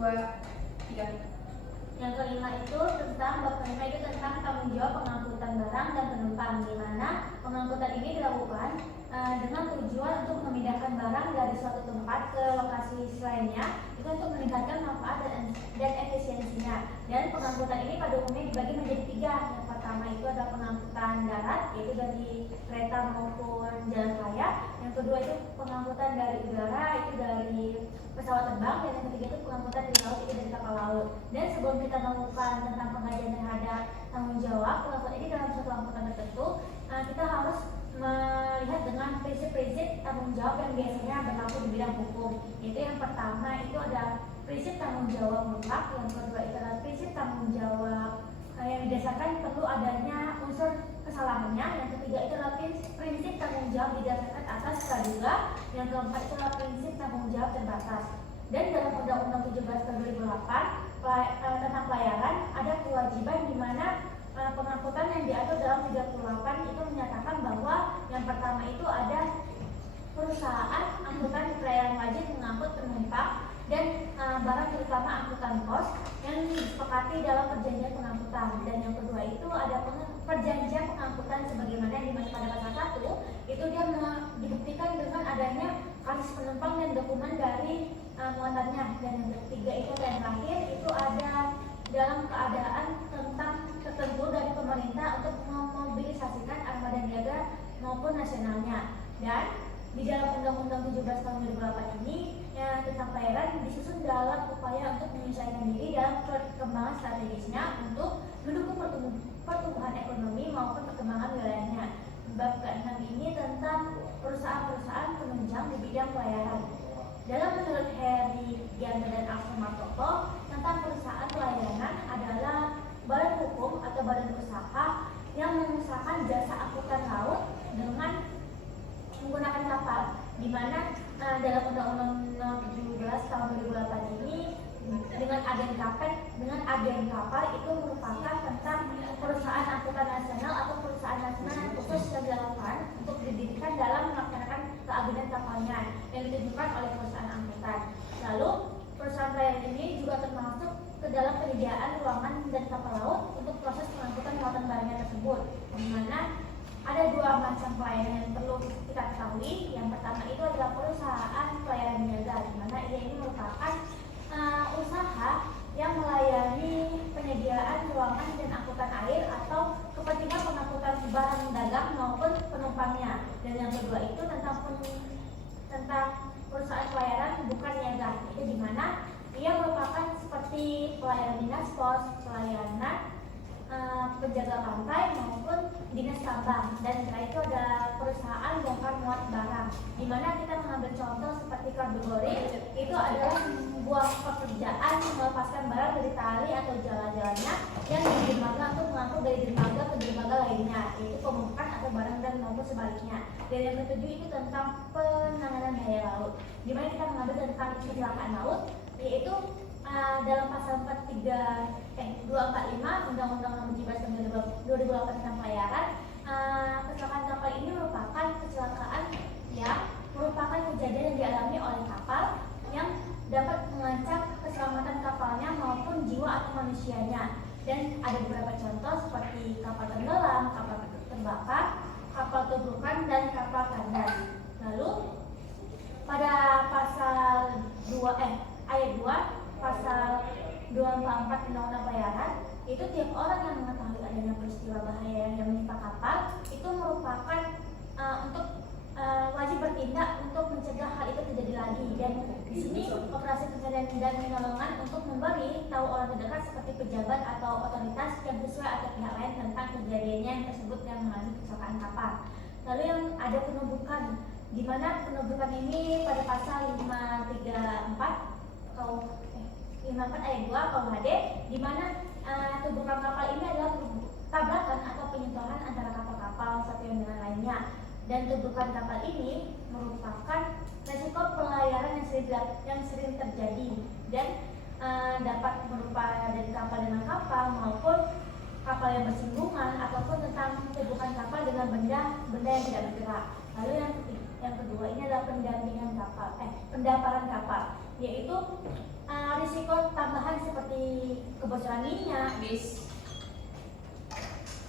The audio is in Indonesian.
2, 3. Yang kelima itu bab kelima itu tentang tanggung jawab pengangkutan barang dan penumpang, di mana pengangkutan ini dilakukan dengan tujuan untuk memindahkan barang dari suatu tempat ke lokasi lainnya, itu untuk meningkatkan manfaat dan efisiensinya. Dan pengangkutan ini pada umumnya dibagi menjadi 3. Yang pertama itu adalah pengangkutan darat, yaitu dari kereta maupun jalan raya. Yang kedua itu pengangkutan dari udara, itu dari pesawat terbang. Dan yang ketiga itu pengangkutan dari laut, itu dari kapal laut. Dan sebelum kita melakukan tentang pengkajian terhadap tanggung jawab pengangkutan ini dalam suatu angkutan tertentu, kita harus melihat dengan prinsip-prinsip tanggung jawab yang biasanya berlaku di bidang hukum. Yaitu yang pertama itu ada prinsip tanggung jawab mutlak, yang kedua itu adalah prinsip tanggung jawab yang didasarkan perlu adanya unsur kesalahannya, yang ketiga itu adalah prinsip tanggung jawab didasarkan atas praduga, yang keempat itu adalah prinsip tanggung jawab terbatas. Dan dalam Undang-Undang 17 tahun 2008 tentang pelayaran ada kewajiban di mana pengangkutan yang diatur dalam 38 itu menyatakan bahwa yang pertama itu ada perusahaan angkutan pelayaran wajib mengangkut penumpang dan barang terutama angkutan pos yang disepakati dalam perjanjian pengangkutan. Dan yang kedua itu ada perjanjian pengangkutan sebagaimana yang dimaksud pada pasal 1, itu dia dibuktikan dengan adanya karcis penumpang dan dokumen dari muatannya. Dan yang ketiga itu yang terakhir itu ada dalam keadaan tentang tertentu dari pemerintah untuk memobilisasikan armada niaga maupun nasionalnya. Dan di dalam Undang-Undang 17 tahun 2008 ini tentang pelayaran disusun dalam upaya untuk menyesuaikan diri dalam perkembangan strategisnya untuk mendukung pertumbuhan ekonomi maupun perkembangan wilayahnya. Bab ke-6 ini tentang perusahaan-perusahaan penunjang di bidang pelayaran. Dalam menurut Heri Giana dan Axel Martoto, tentang perusahaan pelayanan adalah badan hukum atau badan usaha yang mengusahakan jasa angkutan laut dengan menggunakan kapal, di mana dalam Undang-Undang 17 tahun 2008 ini dengan agen kapal itu merupakan tentang perusahaan angkutan nasional atau perusahaan nasional yang khusus yang dilakukan untuk didirikan dalam melaksanakan keagenan kapalnya yang ditujukan oleh perusahaan angkutan. Lalu perusahaan pelayaran ini juga termasuk ke dalam penyediaan ruangan dan kapal laut untuk proses pengangkutan muatan barangnya tersebut, di mana ada 2 macam pelayanan yang perlu kita ketahui. Yang pertama itu adalah perusahaan pelayaran niaga, di mana ini merupakan usaha yang melayani penyediaan ruangan dan angkutan air atau kepentingan pengangkutan barang dagang maupun penumpangnya. Dan yang kedua itu tentang perusahaan pelayaran bukan niaga, itu di mana ia merupakan seperti pelayanan dinas pos, pelayanan penjaga pantai maupun dinas tambang. Dan setelah itu ada perusahaan bongkar muat barang, di mana kita mengambil contoh seperti kategori itu adalah sebuah pekerjaan melepaskan barang dari tali atau jalan-jalannya yang dari dermaga untuk mengangkut dari dermaga ke dermaga lainnya, yaitu pembongkar atau barang dan maupun sebaliknya. Dan yang ketujuh itu tentang penanganan bahaya laut, di mana kita mengambil tentang kecelakaan laut, yaitu dalam pasal 245 Undang-Undang Nomor 17 Tahun 2008 tentang pelayaran, kecelakaan kapal ini merupakan kecelakaan yang merupakan kejadian yang dialami oleh kapal yang dapat mengancam keselamatan kapalnya maupun jiwa atau manusianya. Dan ada beberapa contoh seperti kapal tenggelam, kapal terbakar, kapal tubrukan, dan kapal kandas. Lalu pada pasal ayat 2 pasal 244 Undang-Undang Pelayaran, itu tiap orang yang mengetahui adanya peristiwa bahaya yang menimpa kapal itu merupakan untuk wajib bertindak untuk mencegah hal itu terjadi lagi. Dan di sini operasi pencarian dan penolongan untuk memberi tahu orang terdekat seperti pejabat atau otoritas yang sesuai atau pihak lain tentang kejadiannya yang tersebut yang mengalami kecelakaan kapal. Lalu yang ada penumbukan, di mana penumbukan ini pada pasal 54 ayat 2 KUHD, di mana tumbukan kapal ini adalah tabrakan atau penyentuhan antara kapal-kapal satu yang dengan lainnya. Dan tumbukan kapal ini merupakan resiko pelayaran yang sering terjadi dan dapat berupa dari kapal dengan kapal maupun kapal yang bersinggungan ataupun tentang tumbukan kapal dengan benda yang tidak bergerak. Lalu yang kedua ini adalah pendamparan kapal, yaitu risiko seperti kebocoran minyak,